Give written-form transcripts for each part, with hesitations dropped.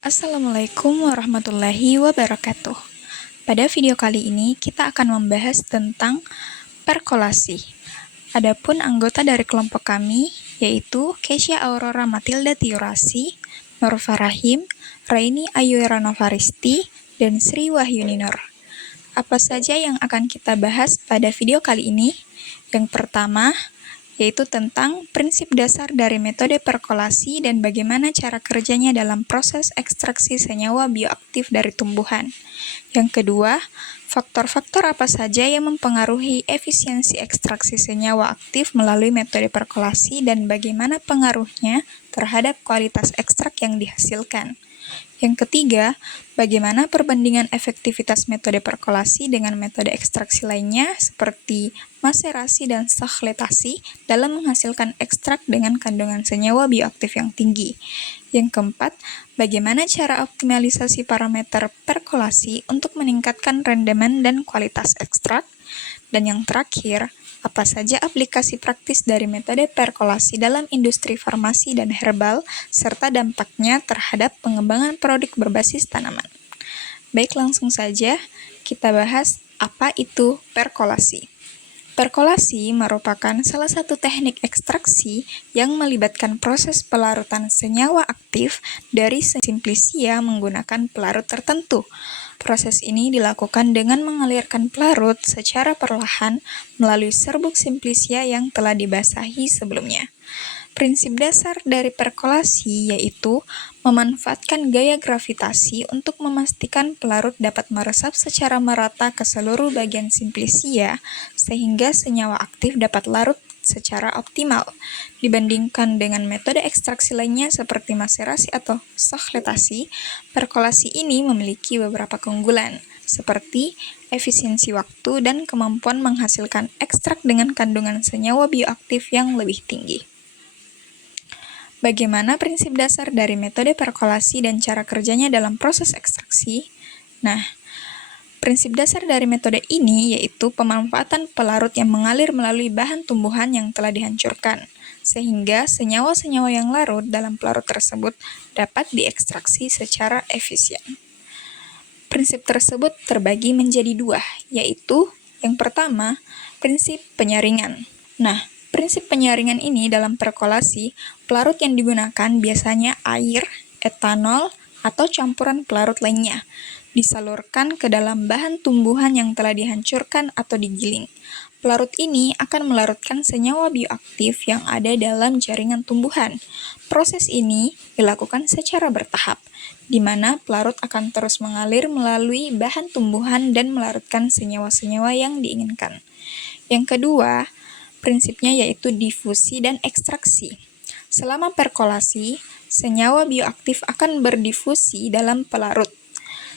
Assalamualaikum warahmatullahi wabarakatuh. Pada video kali ini kita akan membahas tentang perkolasi. Adapun anggota dari kelompok kami yaitu Kesya Aurora Matilda Tiurasi, Nur Farahim, Raini Ayu Ranofaristi, dan Sri Wahyuni Nur. Apa saja yang akan kita bahas pada video kali ini? Yang pertama, yaitu tentang prinsip dasar dari metode perkolasi dan bagaimana cara kerjanya dalam proses ekstraksi senyawa bioaktif dari tumbuhan. Yang kedua, faktor-faktor apa saja yang mempengaruhi efisiensi ekstraksi senyawa aktif melalui metode perkolasi dan bagaimana pengaruhnya terhadap kualitas ekstrak yang dihasilkan. Yang ketiga, bagaimana perbandingan efektivitas metode perkolasi dengan metode ekstraksi lainnya seperti maserasi dan sachletasi dalam menghasilkan ekstrak dengan kandungan senyawa bioaktif yang tinggi. Yang keempat, bagaimana cara optimalisasi parameter perkolasi untuk meningkatkan rendemen dan kualitas ekstrak. Dan yang terakhir, apa saja aplikasi praktis dari metode perkolasi dalam industri farmasi dan herbal, serta dampaknya terhadap pengembangan produk berbasis tanaman. Baik, langsung saja kita bahas apa itu perkolasi. Perkolasi merupakan salah satu teknik ekstraksi yang melibatkan proses pelarutan senyawa aktif dari simplisia menggunakan pelarut tertentu. Proses ini dilakukan dengan mengalirkan pelarut secara perlahan melalui serbuk simplisia yang telah dibasahi sebelumnya. Prinsip dasar dari perkolasi yaitu memanfaatkan gaya gravitasi untuk memastikan pelarut dapat meresap secara merata ke seluruh bagian simplisia sehingga senyawa aktif dapat larut secara optimal. Dibandingkan dengan metode ekstraksi lainnya seperti maserasi atau sachletasi, perkolasi ini memiliki beberapa keunggulan seperti efisiensi waktu dan kemampuan menghasilkan ekstrak dengan kandungan senyawa bioaktif yang lebih tinggi. Bagaimana prinsip dasar dari metode perkolasi dan cara kerjanya dalam proses ekstraksi? Nah, prinsip dasar dari metode ini yaitu pemanfaatan pelarut yang mengalir melalui bahan tumbuhan yang telah dihancurkan, sehingga senyawa-senyawa yang larut dalam pelarut tersebut dapat diekstraksi secara efisien. Prinsip tersebut terbagi menjadi dua, yaitu yang pertama, prinsip penyaringan. Nah, prinsip penyaringan ini dalam perkolasi, pelarut yang digunakan biasanya air, etanol, atau campuran pelarut lainnya, disalurkan ke dalam bahan tumbuhan yang telah dihancurkan atau digiling. Pelarut ini akan melarutkan senyawa bioaktif yang ada dalam jaringan tumbuhan. Proses ini dilakukan secara bertahap, di mana pelarut akan terus mengalir melalui bahan tumbuhan dan melarutkan senyawa-senyawa yang diinginkan. Yang kedua, prinsipnya yaitu difusi dan ekstraksi. Selama perkolasi, senyawa bioaktif akan berdifusi dalam pelarut,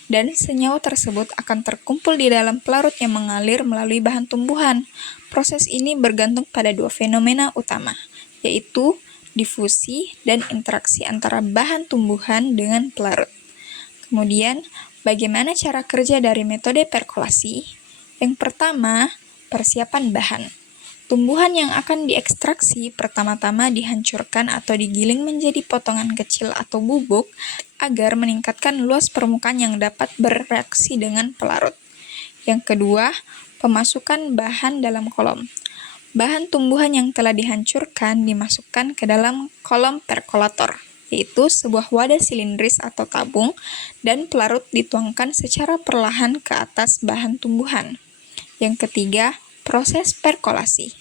dan senyawa tersebut akan terkumpul di dalam pelarut yang mengalir melalui bahan tumbuhan. Proses ini bergantung pada dua fenomena utama, yaitu difusi dan interaksi antara bahan tumbuhan dengan pelarut. Kemudian, bagaimana cara kerja dari metode perkolasi? Yang pertama, persiapan bahan. Tumbuhan yang akan diekstraksi pertama-tama dihancurkan atau digiling menjadi potongan kecil atau bubuk agar meningkatkan luas permukaan yang dapat bereaksi dengan pelarut. Yang kedua, pemasukan bahan dalam kolom. Bahan tumbuhan yang telah dihancurkan dimasukkan ke dalam kolom perkolator, yaitu sebuah wadah silindris atau tabung, dan pelarut dituangkan secara perlahan ke atas bahan tumbuhan. Yang ketiga, proses perkolasi.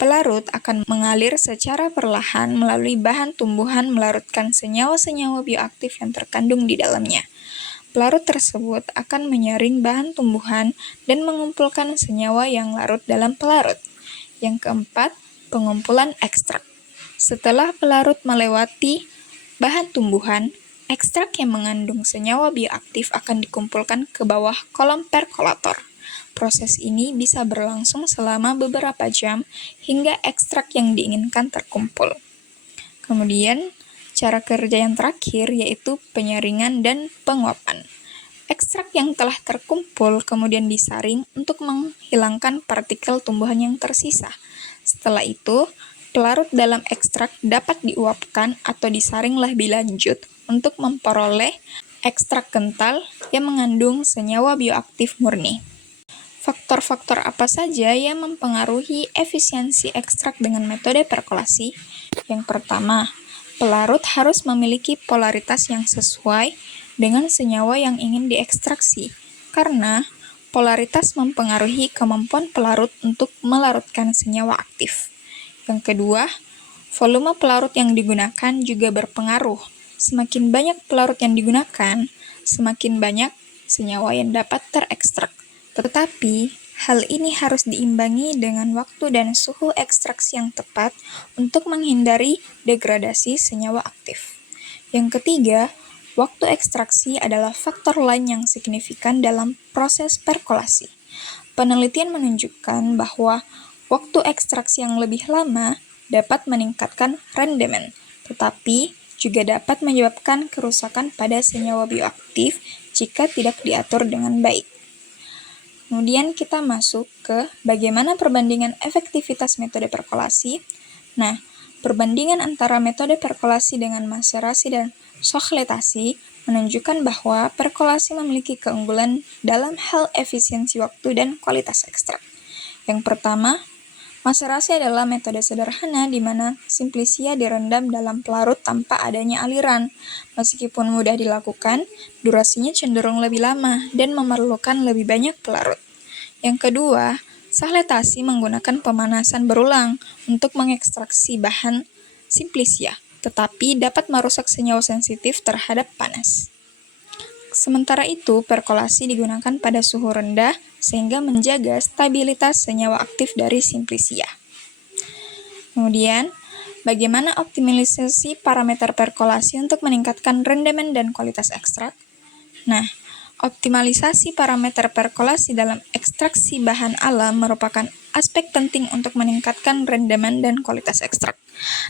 Pelarut akan mengalir secara perlahan melalui bahan tumbuhan melarutkan senyawa-senyawa bioaktif yang terkandung di dalamnya. Pelarut tersebut akan menyaring bahan tumbuhan dan mengumpulkan senyawa yang larut dalam pelarut. Yang keempat, pengumpulan ekstrak. Setelah pelarut melewati bahan tumbuhan, ekstrak yang mengandung senyawa bioaktif akan dikumpulkan ke bawah kolom perkolator. Proses ini bisa berlangsung selama beberapa jam hingga ekstrak yang diinginkan terkumpul. Kemudian, cara kerja yang terakhir yaitu penyaringan dan penguapan. Ekstrak yang telah terkumpul kemudian disaring untuk menghilangkan partikel tumbuhan yang tersisa. Setelah itu, pelarut dalam ekstrak dapat diuapkan atau disaring lebih lanjut untuk memperoleh ekstrak kental yang mengandung senyawa bioaktif murni. Faktor-faktor apa saja yang mempengaruhi efisiensi ekstrak dengan metode perkolasi? Yang pertama, pelarut harus memiliki polaritas yang sesuai dengan senyawa yang ingin diekstraksi, karena polaritas mempengaruhi kemampuan pelarut untuk melarutkan senyawa aktif. Yang kedua, volume pelarut yang digunakan juga berpengaruh. Semakin banyak pelarut yang digunakan, semakin banyak senyawa yang dapat terekstrak. Tetapi, hal ini harus diimbangi dengan waktu dan suhu ekstraksi yang tepat untuk menghindari degradasi senyawa aktif. Yang ketiga, waktu ekstraksi adalah faktor lain yang signifikan dalam proses perkolasi. Penelitian menunjukkan bahwa waktu ekstraksi yang lebih lama dapat meningkatkan rendemen, tetapi juga dapat menyebabkan kerusakan pada senyawa bioaktif jika tidak diatur dengan baik. Kemudian kita masuk ke bagaimana perbandingan efektivitas metode perkolasi. Nah, perbandingan antara metode perkolasi dengan maserasi dan sochletasi menunjukkan bahwa perkolasi memiliki keunggulan dalam hal efisiensi waktu dan kualitas ekstrak. Yang pertama, maserasi adalah metode sederhana di mana simplisia direndam dalam pelarut tanpa adanya aliran. Meskipun mudah dilakukan, durasinya cenderung lebih lama dan memerlukan lebih banyak pelarut. Yang kedua, sochletasi menggunakan pemanasan berulang untuk mengekstraksi bahan simplisia, tetapi dapat merusak senyawa sensitif terhadap panas. Sementara itu, perkolasi digunakan pada suhu rendah sehingga menjaga stabilitas senyawa aktif dari simplisia. Kemudian, bagaimana optimalisasi parameter perkolasi untuk meningkatkan rendemen dan kualitas ekstrak? Nah, optimalisasi parameter perkolasi dalam ekstraksi bahan alam merupakan aspek penting untuk meningkatkan rendemen dan kualitas ekstrak.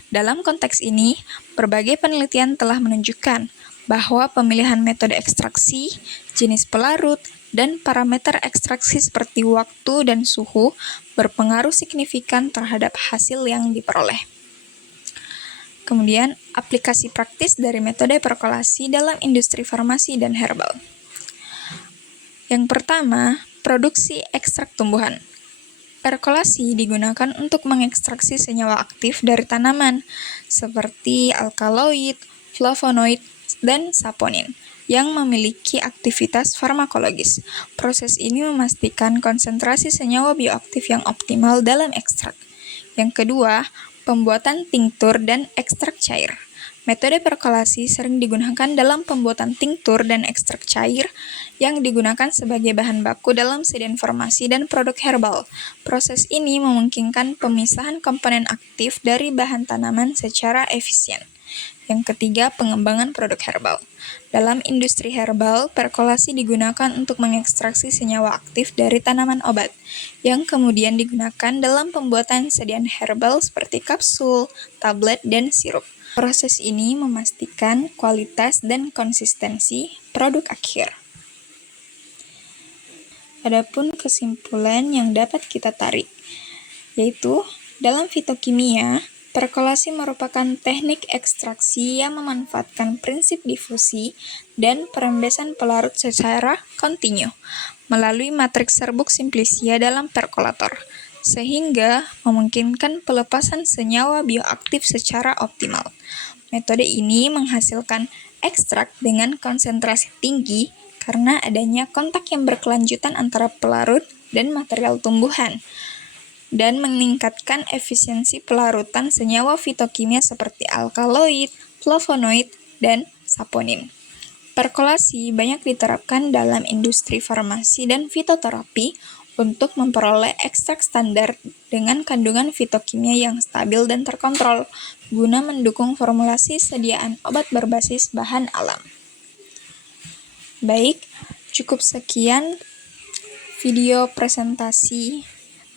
Dalam konteks ini, berbagai penelitian telah menunjukkan bahwa pemilihan metode ekstraksi, jenis pelarut, dan parameter ekstraksi seperti waktu dan suhu berpengaruh signifikan terhadap hasil yang diperoleh. Kemudian, aplikasi praktis dari metode perkolasi dalam industri farmasi dan herbal. Yang pertama, produksi ekstrak tumbuhan. Perkolasi digunakan untuk mengekstraksi senyawa aktif dari tanaman, seperti alkaloid, flavonoid, dan saponin, yang memiliki aktivitas farmakologis. Proses ini memastikan konsentrasi senyawa bioaktif yang optimal dalam ekstrak. Yang kedua, pembuatan tinktur dan ekstrak cair. Metode perkolasi sering digunakan dalam pembuatan tinktur dan ekstrak cair yang digunakan sebagai bahan baku dalam sedan farmasi dan produk herbal. Proses ini memungkinkan pemisahan komponen aktif dari bahan tanaman secara efisien. Yang ketiga, pengembangan produk herbal. Dalam industri herbal, perkolasi digunakan untuk mengekstraksi senyawa aktif dari tanaman obat, yang kemudian digunakan dalam pembuatan sedian herbal seperti kapsul, tablet, dan sirup. Proses ini memastikan kualitas dan konsistensi produk akhir. Adapun kesimpulan yang dapat kita tarik, yaitu dalam fitokimia, perkolasi merupakan teknik ekstraksi yang memanfaatkan prinsip difusi dan perembesan pelarut secara kontinu melalui matriks serbuk simplisia dalam perkolator, sehingga memungkinkan pelepasan senyawa bioaktif secara optimal. Metode ini menghasilkan ekstrak dengan konsentrasi tinggi karena adanya kontak yang berkelanjutan antara pelarut dan material tumbuhan, dan meningkatkan efisiensi pelarutan senyawa fitokimia seperti alkaloid, flavonoid, dan saponin. Perkolasi banyak diterapkan dalam industri farmasi dan fitoterapi untuk memperoleh ekstrak standar dengan kandungan fitokimia yang stabil dan terkontrol, guna mendukung formulasi sediaan obat berbasis bahan alam. Baik, cukup sekian video presentasi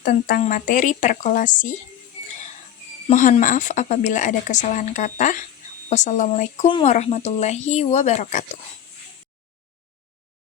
tentang materi perkolasi. Mohon maaf apabila ada kesalahan kata. Wassalamualaikum warahmatullahi wabarakatuh.